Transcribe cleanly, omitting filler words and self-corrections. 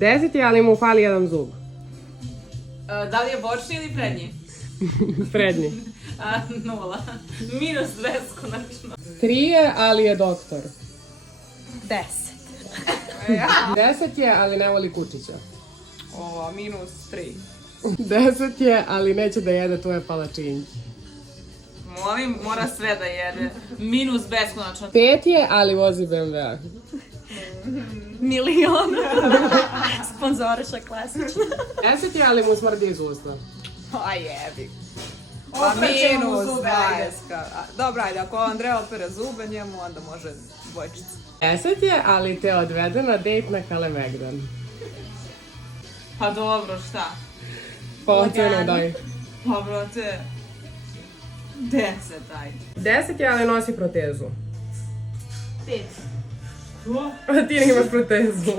10 je, ali mu fali jedan zub. Da li je bočni ili prednji? Prednji. 0. Minus beskonačno. 3 je, ali je doktor. 10. 10 je, ali ne voli kučića. Minus 3. 10 je, ali neće da jede tvoje palačinke. Molim, mora sve da jede. Minus beskonačno. 5 je, ali vozi BMW. Milion. Sponzoriša klasično. 10 je, ali mu smrdi iz usta. A jebi. Opet ćemo Minus zube, 20. ajde. Dobra, ajde, ako Andrej opere zube njemu, onda može dvojčica. 10 je, ali te odvede na dejt na Kalemegdan. Pa dobro, šta? Po ocenu daj. Pa brate, 10, ajde. 10 je, ali nosi protezu. 5. A ti nemaš protezu.